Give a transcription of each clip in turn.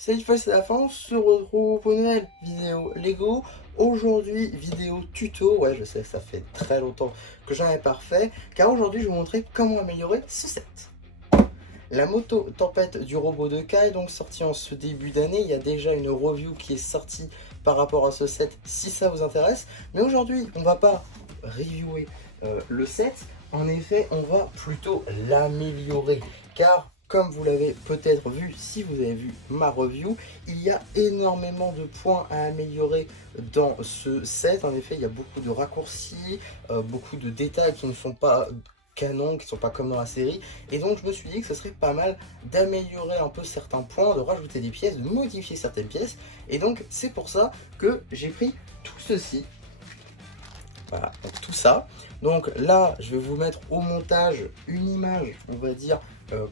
Ça y fait, c'est la fin, on se retrouve pour une nouvelle vidéo Lego. Aujourd'hui, vidéo tuto. Ouais, je sais, ça fait très longtemps que j'en ai pas refait. Car aujourd'hui, je vais vous montrer comment améliorer ce set. La moto Tempête du robot de Kai, donc sortie en ce début d'année. Il y a déjà une review qui est sortie par rapport à ce set, si ça vous intéresse. Mais aujourd'hui, on va pas reviewer le set. En effet, on va plutôt l'améliorer. Car, comme vous l'avez peut-être vu, si vous avez vu ma review, il y a énormément de points à améliorer dans ce set. En effet, il y a beaucoup de raccourcis, beaucoup de détails qui ne sont pas canon, qui ne sont pas comme dans la série. Et donc, je me suis dit que ce serait pas mal d'améliorer un peu certains points, de rajouter des pièces, de modifier certaines pièces. Et donc, c'est pour ça que j'ai pris tout ceci. Voilà, donc tout ça. Donc là, je vais vous mettre au montage une image, on va dire,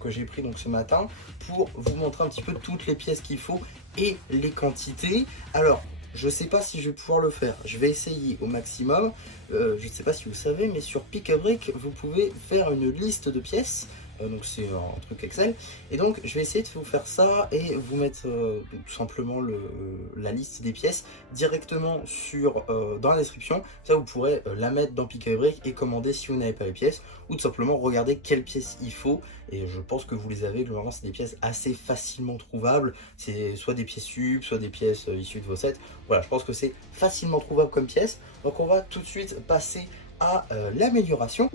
que j'ai pris donc ce matin pour vous montrer un petit peu toutes les pièces qu'il faut et les quantités. Alors, je ne sais pas si je vais pouvoir le faire. Je vais essayer au maximum. Je ne sais pas si vous savez, mais sur Pick a Brick, vous pouvez faire une liste de pièces. Donc c'est un truc Excel. Et donc je vais essayer de vous faire ça et vous mettre tout simplement la liste des pièces directement dans la description. Ça, vous pourrez la mettre dans Pick a Brick et commander si vous n'avez pas les pièces, ou tout simplement regarder quelles pièces il faut. Et je pense que vous les avez. Globalement, c'est des pièces assez facilement trouvables. C'est soit des pièces sub, soit des pièces issues de vos sets. Voilà, je pense que c'est facilement trouvable comme pièce. Donc on va tout de suite passer à l'amélioration.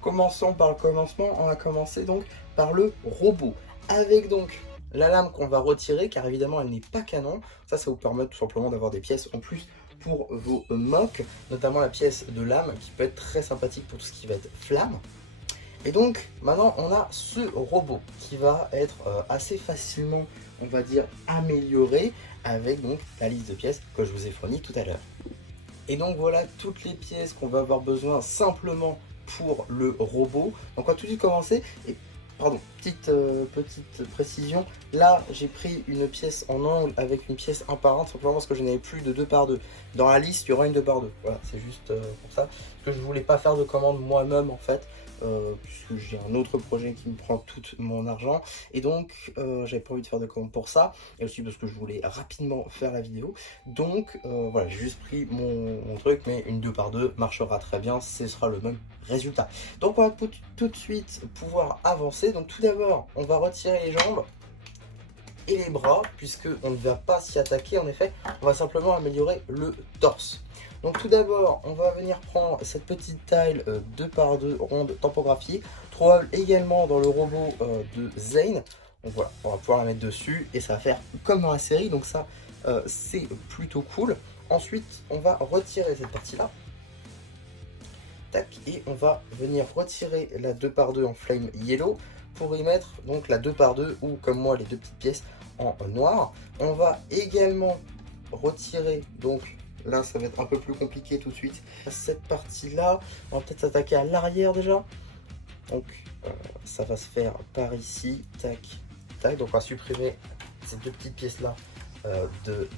Commençons par le commencement. On va commencer donc par le robot, avec donc la lame qu'on va retirer, car évidemment elle n'est pas canon. Ça vous permet tout simplement d'avoir des pièces en plus pour vos mocks, notamment la pièce de lame qui peut être très sympathique pour tout ce qui va être flamme. Et donc maintenant on a ce robot qui va être assez facilement, on va dire, amélioré avec donc la liste de pièces que je vous ai fournie tout à l'heure. Et donc voilà toutes les pièces qu'on va avoir besoin simplement pour le robot. Donc on va tout de suite commencer. Et pardon, petite précision, là j'ai pris une pièce en angle avec une pièce 1 par 1 simplement parce que je n'avais plus de 2 par 2. Dans la liste il y aura une 2 par 2. Voilà, c'est juste pour ça. Parce que je voulais pas faire de commande moi-même en fait. Puisque j'ai un autre projet qui me prend tout mon argent, et donc j'avais pas envie de faire de commande pour ça, et aussi parce que je voulais rapidement faire la vidéo. Donc voilà, j'ai juste pris mon truc, mais une 2 par 2 marchera très bien, ce sera le même résultat. Donc on va tout de suite pouvoir avancer. Donc tout d'abord on va retirer les jambes et les bras, puisque on ne va pas s'y attaquer. En effet, on va simplement améliorer le torse. Donc tout d'abord, on va venir prendre cette petite taille 2 par 2 ronde tampographiée, trouvable également dans le robot de Zane. Donc voilà, on va pouvoir la mettre dessus et ça va faire comme dans la série, donc ça c'est plutôt cool. Ensuite, on va retirer cette partie-là. Tac, et on va venir retirer la 2 par 2 en flame yellow pour y mettre donc la 2 par 2 ou comme moi les deux petites pièces en noir. On va également retirer, donc là ça va être un peu plus compliqué tout de suite, cette partie là. On va peut-être s'attaquer à l'arrière déjà. Donc ça va se faire par ici, tac, tac. Donc on va supprimer ces deux petites pièces là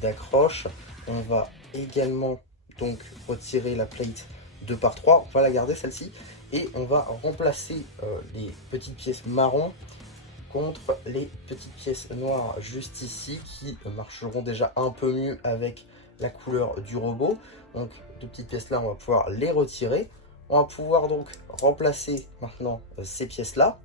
d'accroche. On va également donc retirer la plate 2 par 3, on va la garder celle-ci, et on va remplacer les petites pièces marron contre les petites pièces noires juste ici, qui marcheront déjà un peu mieux avec la couleur du robot. Donc deux petites pièces là, on va pouvoir les retirer. On va pouvoir donc remplacer maintenant ces pièces là.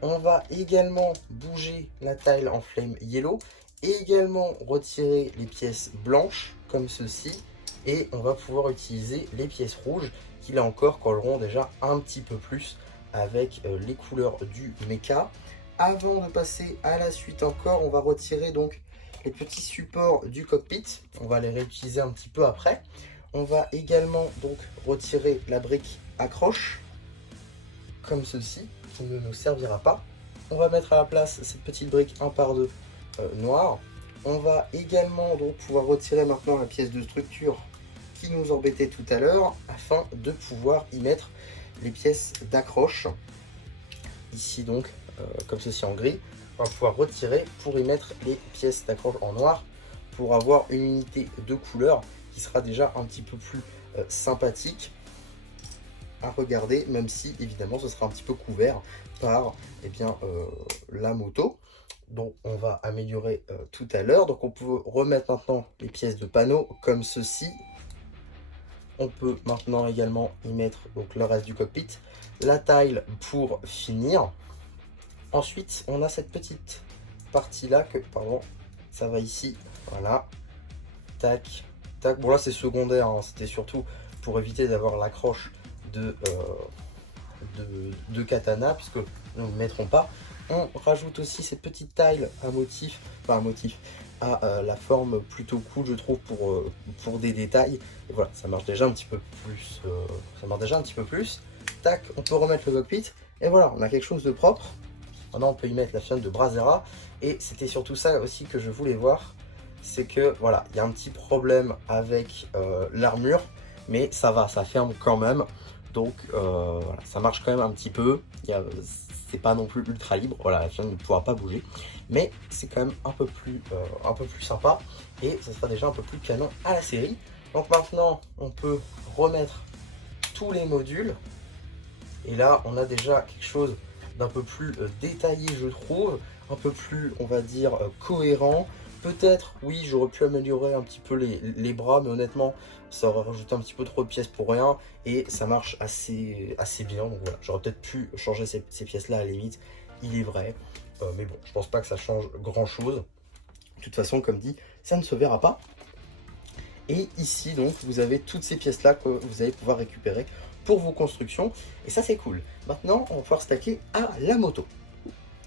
On va également bouger la tile en flame yellow et également retirer les pièces blanches comme ceci, et on va pouvoir utiliser les pièces rouges qui là encore colleront déjà un petit peu plus avec les couleurs du mecha. Avant de passer à la suite encore, on va retirer donc les petits supports du cockpit, on va les réutiliser un petit peu après. On va également donc retirer la brique accroche comme ceci, qui ne nous servira pas. On va mettre à la place cette petite brique 1 par 2 noire. On va également donc pouvoir retirer maintenant la pièce de structure qui nous embêtait tout à l'heure, afin de pouvoir y mettre les pièces d'accroche. Ici donc, comme ceci en gris, on va pouvoir retirer pour y mettre les pièces d'accroche en noir, pour avoir une unité de couleur qui sera déjà un petit peu plus sympathique à regarder, même si évidemment ce sera un petit peu couvert par la moto. dont on va améliorer tout à l'heure. Donc on peut remettre maintenant les pièces de panneau comme ceci. On peut maintenant également y mettre donc, le reste du cockpit, la tile pour finir. Ensuite, on a cette petite partie là que, pardon, ça va ici, voilà, tac, tac. Bon là c'est secondaire, hein. C'était surtout pour éviter d'avoir l'accroche de katana, puisque nous ne mettrons pas. On rajoute aussi ces petites tiles à motif, enfin à motif, à la forme plutôt cool je trouve pour des détails. Et voilà, ça marche déjà un petit peu plus. Tac, on peut remettre le cockpit et voilà, on a quelque chose de propre. Maintenant on peut y mettre la fiole de Brasera et c'était surtout ça aussi que je voulais voir. C'est que voilà, il y a un petit problème avec l'armure, mais ça va, ça ferme quand même. Donc voilà, ça marche quand même un petit peu. C'est pas non plus ultra libre. Voilà, la fiole ne pourra pas bouger, mais c'est quand même un peu plus sympa et ça sera déjà un peu plus canon à la série. Donc maintenant, on peut remettre tous les modules et là, on a déjà quelque chose d'un peu plus détaillé, je trouve, un peu plus, on va dire, cohérent. Peut-être, oui, j'aurais pu améliorer un petit peu les bras, mais honnêtement, ça aurait rajouté un petit peu trop de pièces pour rien, et ça marche assez bien. Donc voilà, j'aurais peut-être pu changer ces pièces-là à la limite, il est vrai. Mais bon, je pense pas que ça change grand-chose. De toute façon, comme dit, ça ne se verra pas. Et ici, donc, vous avez toutes ces pièces-là que vous allez pouvoir récupérer pour vos constructions. Et ça, c'est cool. Maintenant, on va pouvoir stacker à la moto.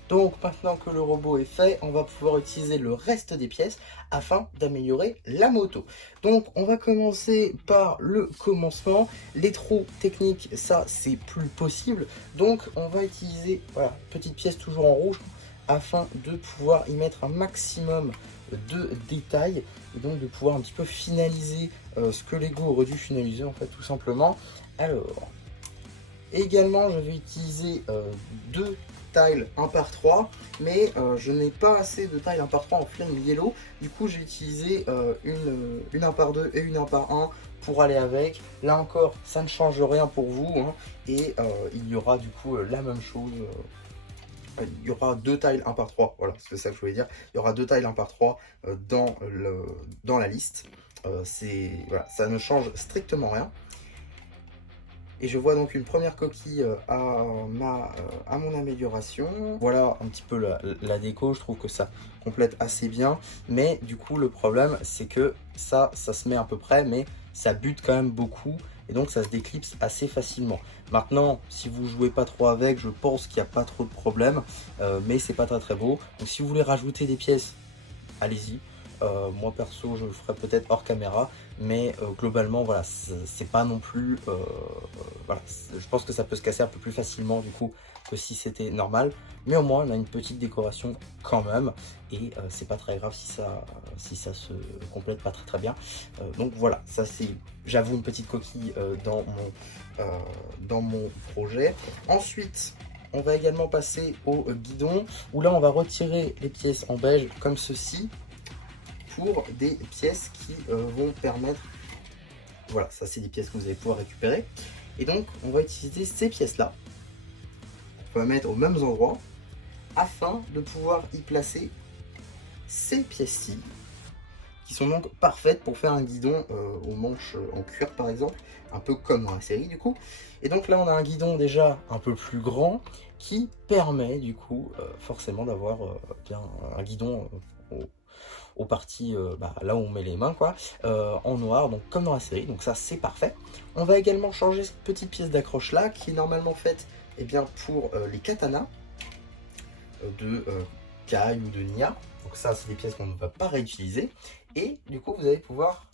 Donc, maintenant que le robot est fait, on va pouvoir utiliser le reste des pièces afin d'améliorer la moto. Donc, on va commencer par le commencement. Les trous techniques, ça, c'est plus possible. Donc, on va utiliser, voilà, petite pièce toujours en rouge afin de pouvoir y mettre un maximum de détails et donc de pouvoir un petit peu finaliser ce que Lego aurait dû finaliser en fait tout simplement. Alors, également je vais utiliser deux tiles 1 par 3, mais je n'ai pas assez de tiles 1 par 3 en flame yellow. Du coup j'ai utilisé une 1 par 2 et une 1 par 1 pour aller avec. Là encore ça ne change rien pour vous, hein, et il y aura du coup la même chose. Il y aura deux tiles 1 par 3, voilà, c'est ça que je voulais dire. Il y aura deux tiles 1 par 3 dans la liste. Voilà, ça ne change strictement rien. Et je vois donc une première coquille à mon amélioration. Voilà un petit peu la déco, je trouve que ça complète assez bien. Mais du coup, le problème, c'est que ça se met à peu près, mais ça bute quand même beaucoup. Et donc, ça se déclipse assez facilement. Maintenant, si vous jouez pas trop avec, je pense qu'il n'y a pas trop de problème. Mais c'est pas très beau. Donc, si vous voulez rajouter des pièces, allez-y. Moi perso je le ferai peut-être hors caméra, mais globalement voilà, c'est pas non plus voilà, je pense que ça peut se casser un peu plus facilement du coup que si c'était normal, mais au moins on a une petite décoration quand même, et c'est pas très grave si ça se complète pas très bien. Donc voilà, ça c'est, j'avoue, une petite coquille dans mon projet. Ensuite on va également passer au guidon, où là on va retirer les pièces en beige comme ceci, pour des pièces qui vont permettre, voilà, ça c'est des pièces que vous allez pouvoir récupérer. Et donc on va utiliser ces pièces là, on va mettre aux mêmes endroits afin de pouvoir y placer ces pièces-ci, qui sont donc parfaites pour faire un guidon aux manches en cuir par exemple, un peu comme dans la série du coup. Et donc là on a un guidon déjà un peu plus grand qui permet du coup forcément d'avoir bien un guidon aux parties là où on met les mains quoi, en noir, donc comme dans la série, donc ça c'est parfait. On va également changer cette petite pièce d'accroche là qui est normalement faite bien pour les katanas de Kai ou de Nia, donc ça c'est des pièces qu'on ne va pas réutiliser. Et du coup vous allez pouvoir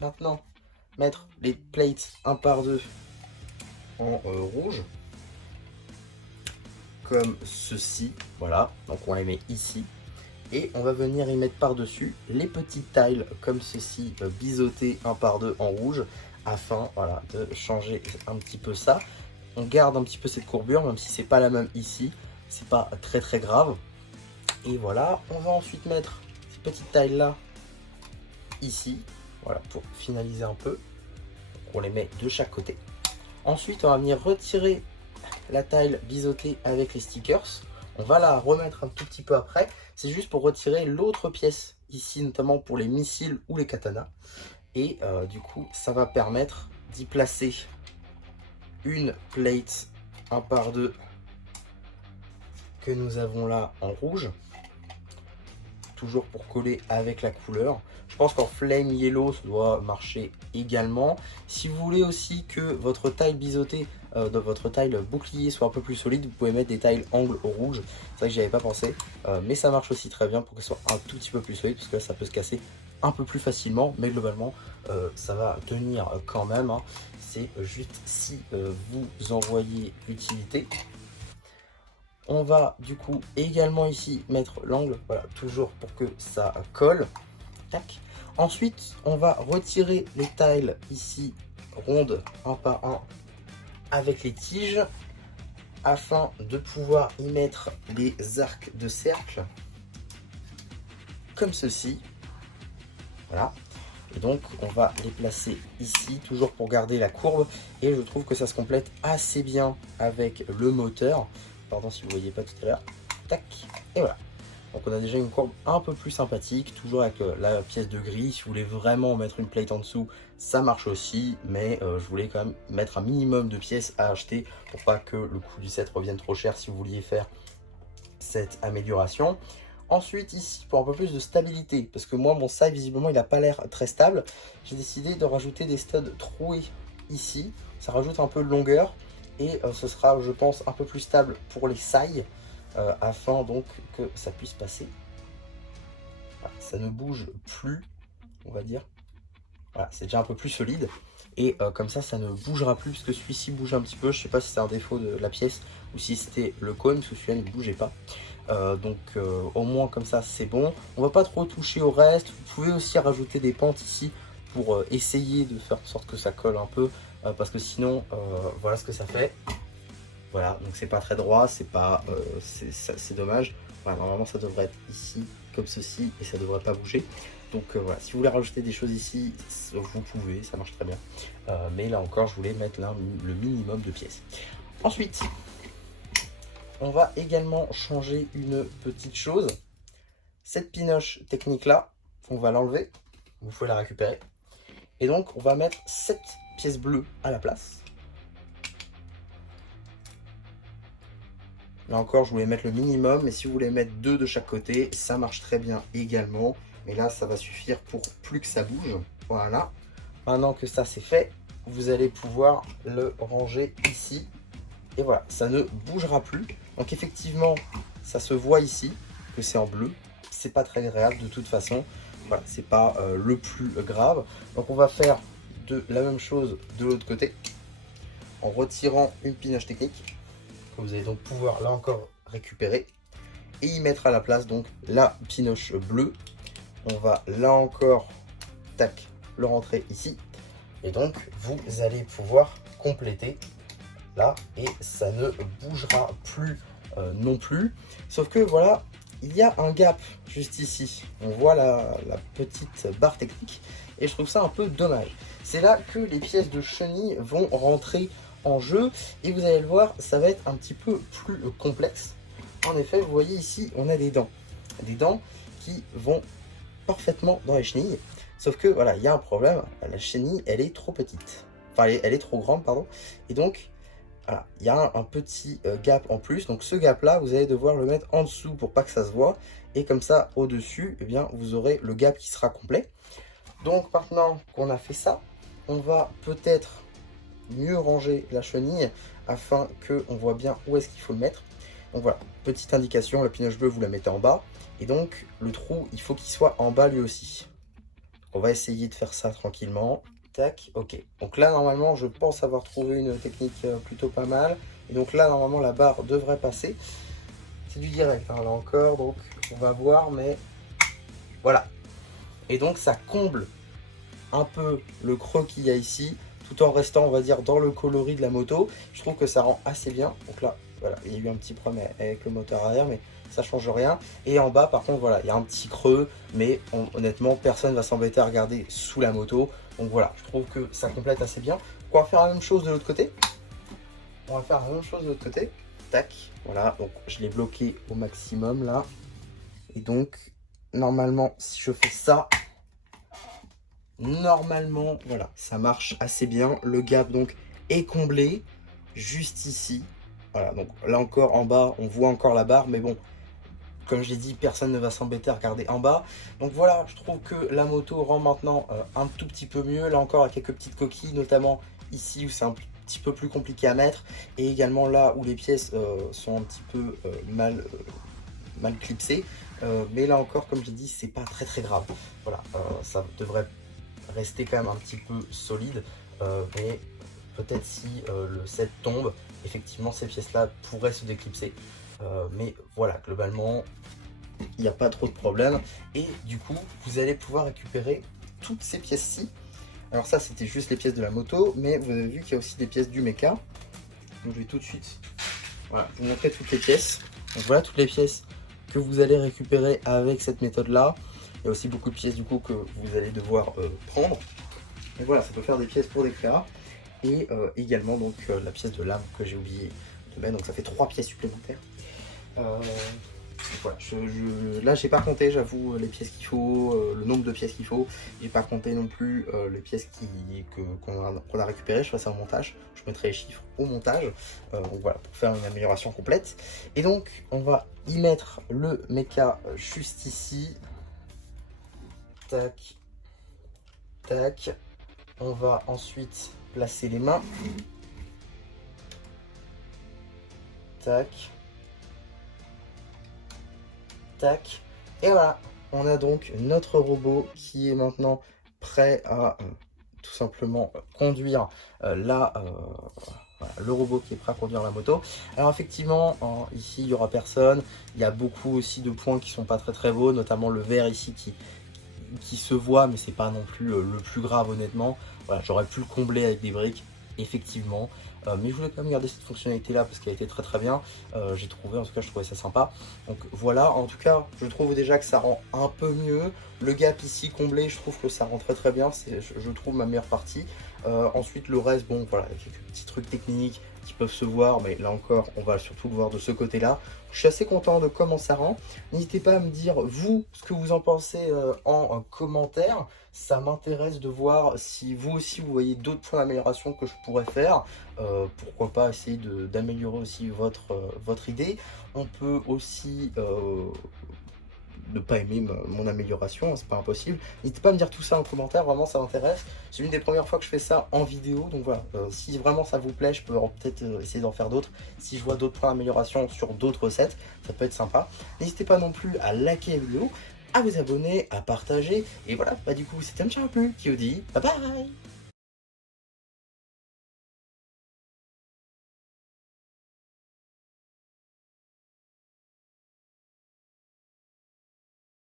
maintenant mettre les plates 1 par 2 en rouge comme ceci, voilà, donc on les met ici. Et on va venir y mettre par-dessus les petites tiles comme ceci, biseautés 1 par 2 en rouge, afin voilà, de changer un petit peu ça. On garde un petit peu cette courbure, même si c'est pas la même ici, c'est pas très grave. Et voilà, on va ensuite mettre ces petites tiles là, ici, voilà, pour finaliser un peu. Donc on les met de chaque côté. Ensuite, on va venir retirer la tile biseautée avec les stickers. On va la remettre un tout petit peu après. C'est juste pour retirer l'autre pièce, ici notamment pour les missiles ou les katanas. Et du coup, ça va permettre d'y placer une plate 1 par 2 que nous avons là en rouge. Toujours pour coller avec la couleur. Je pense qu'en flame yellow, ça doit marcher également. Si vous voulez aussi que votre taille biseautée, votre taille bouclier soit un peu plus solide, vous pouvez mettre des tailles angle au rouge. C'est vrai que j'y avais pas pensé, mais ça marche aussi très bien pour qu'elle soit un tout petit peu plus solide, parce que là, ça peut se casser un peu plus facilement, mais globalement, ça va tenir quand même, hein. C'est juste si vous en voyez l'utilité. On va du coup également ici mettre l'angle, voilà, toujours pour que ça colle. Tac. Ensuite, on va retirer les tiles ici rondes un par un avec les tiges afin de pouvoir y mettre les arcs de cercle comme ceci. Voilà. Et donc on va les placer ici, toujours pour garder la courbe. Et je trouve que ça se complète assez bien avec le moteur. Pardon si vous ne voyez pas tout à l'heure. Tac. Et voilà. Donc on a déjà une courbe un peu plus sympathique, toujours avec la pièce de gris. Si vous voulez vraiment mettre une plate en dessous, ça marche aussi. Mais je voulais quand même mettre un minimum de pièces à acheter pour pas que le coût du set revienne trop cher si vous vouliez faire cette amélioration. Ensuite ici, pour un peu plus de stabilité, parce que moi mon sac visiblement il n'a pas l'air très stable, j'ai décidé de rajouter des studs troués ici. Ça rajoute un peu de longueur et ce sera je pense un peu plus stable pour les sailles afin donc que ça puisse passer. Voilà, ça ne bouge plus, on va dire. Voilà, c'est déjà un peu plus solide. Et comme ça ne bougera plus, parce que celui-ci bouge un petit peu. Je sais pas si c'est un défaut de la pièce ou si c'était le cône, parce que celui-là ne bougeait pas. Donc au moins comme ça c'est bon. On va pas trop toucher au reste. Vous pouvez aussi rajouter des pentes ici pour essayer de faire en sorte que ça colle un peu. Parce que sinon, voilà ce que ça fait. Voilà, donc c'est pas très droit, c'est pas, c'est dommage. Voilà, normalement ça devrait être ici, comme ceci, et ça devrait pas bouger. Donc voilà, si vous voulez rajouter des choses ici, vous pouvez, ça marche très bien. Mais là encore, je voulais mettre là le minimum de pièces. Ensuite, on va également changer une petite chose. Cette pinoche technique là, on va l'enlever, vous pouvez la récupérer. Et donc on va mettre cette pièce bleue à la place. Là encore, je voulais mettre le minimum, mais si vous voulez mettre 2 de chaque côté, ça marche très bien également. Mais là, ça va suffire pour plus que ça bouge. Voilà. Maintenant que ça c'est fait, vous allez pouvoir le ranger ici. Et voilà, ça ne bougera plus. Donc effectivement, ça se voit ici que c'est en bleu. C'est pas très agréable de toute façon. Voilà, c'est pas le plus grave. Donc on va faire la même chose de l'autre côté en retirant une pinoche technique. Vous allez donc pouvoir là encore récupérer et y mettre à la place donc la pinoche bleue. On va là encore tac le rentrer ici et donc vous allez pouvoir compléter là et ça ne bougera plus non plus, sauf que voilà, il y a un gap juste ici, on voit la petite barre technique et je trouve ça un peu dommage. C'est là que les pièces de chenille vont rentrer en jeu et vous allez le voir, ça va être un petit peu plus complexe. En effet, vous voyez ici, on a des dents qui vont parfaitement dans les chenilles, sauf que voilà, il y a un problème, la chenille elle est trop petite, enfin elle est trop grande pardon, et donc voilà, il y a un petit gap en plus. Donc ce gap là, vous allez devoir le mettre en dessous pour pas que ça se voit, et comme ça au dessus, eh bien vous aurez le gap qui sera complet. Donc maintenant qu'on a fait ça, on va peut-être mieux ranger la chenille afin que on voit bien où est-ce qu'il faut le mettre. Donc voilà, petite indication, la pinoche bleue vous la mettez en bas et donc le trou il faut qu'il soit en bas lui aussi. Donc, on va essayer de faire ça tranquillement. Tac, ok. Donc là normalement je pense avoir trouvé une technique plutôt pas mal. Et donc là normalement la barre devrait passer. C'est du direct hein, là encore, donc on va voir, mais voilà. Et donc ça comble un peu le creux qu'il y a ici, tout en restant on va dire dans le coloris de la moto. Je trouve que ça rend assez bien. Donc là voilà, il y a eu un petit problème avec le moteur arrière, mais ça change rien. Et en bas par contre voilà, il y a un petit creux, mais honnêtement personne va s'embêter à regarder sous la moto. Donc voilà, je trouve que ça complète assez bien. On va faire la même chose de l'autre côté. tac, voilà, donc je l'ai bloqué au maximum là. Et donc, normalement, si je fais ça, normalement, voilà, ça marche assez bien. Le gap donc est comblé juste ici. Voilà, donc là encore en bas, on voit encore la barre, mais bon, comme j'ai dit, personne ne va s'embêter à regarder en bas. Donc voilà, je trouve que la moto rend maintenant un tout petit peu mieux. Là encore, il y a quelques petites coquilles, notamment ici où c'est un petit peu plus compliqué à mettre. Et également là où les pièces sont un petit peu mal clipsées. Mais là encore, comme j'ai dit, c'est pas très grave. Voilà, ça devrait rester quand même un petit peu solide. Mais peut-être si le set tombe, effectivement, ces pièces-là pourraient se déclipser. Mais voilà, globalement, il n'y a pas trop de problème. Et du coup, vous allez pouvoir récupérer toutes ces pièces-ci. Alors ça, c'était juste les pièces de la moto, mais vous avez vu qu'il y a aussi des pièces du mecha. Donc je vais tout de suite vous montrer toutes les pièces. Donc voilà toutes les pièces que vous allez récupérer avec cette méthode-là. Il y a aussi beaucoup de pièces du coup que vous allez devoir prendre. Et voilà, ça peut faire des pièces pour des créas. Et également donc la pièce de lame que j'ai oublié de mettre. Donc ça fait 3 pièces supplémentaires. Voilà, là j'ai pas compté, j'avoue, les pièces qu'il faut, le nombre de pièces qu'il faut. J'ai pas compté non plus les pièces qu'on a récupérées. Je ferai ça au montage, je mettrai les chiffres au montage. Donc voilà, pour faire une amélioration complète. Et donc on va y mettre le mecha juste ici. Tac, tac. On va ensuite placer les mains. Tac. Tac. Et voilà, on a donc notre robot qui est maintenant prêt à tout simplement conduire voilà, le robot qui est prêt à conduire la moto. Alors effectivement, ici il n'y aura personne. Il y a beaucoup aussi de points qui sont pas très beaux, notamment le vert ici qui se voit, mais c'est pas non plus le plus grave honnêtement. Voilà, j'aurais pu le combler avec des briques, effectivement. Mais je voulais quand même garder cette fonctionnalité là parce qu'elle était très bien. J'ai trouvé, en tout cas je trouvais ça sympa. Donc voilà, en tout cas je trouve déjà que ça rend un peu mieux. Le gap ici comblé, je trouve que ça rend très bien. C'est, je trouve, ma meilleure partie. Ensuite le reste, bon voilà, il y a quelques petits trucs techniques qui peuvent se voir, mais là encore on va surtout le voir de ce côté là. Je suis assez content de comment ça rend. N'hésitez pas à me dire vous ce que vous en pensez en commentaire. Ça m'intéresse de voir si vous aussi vous voyez d'autres points d'amélioration que je pourrais faire. Pourquoi pas essayer d'améliorer aussi votre idée. On peut aussi ne pas aimer mon amélioration, c'est pas impossible. N'hésitez pas à me dire tout ça en commentaire, vraiment ça m'intéresse. C'est une des premières fois que je fais ça en vidéo, donc voilà, si vraiment ça vous plaît, je peux peut-être essayer d'en faire d'autres. Si je vois d'autres points d'amélioration sur d'autres recettes, ça peut être sympa. N'hésitez pas non plus à liker la vidéo, à vous abonner, à partager. Et voilà, bah du coup c'était un petit peu plus qui vous dit bye bye.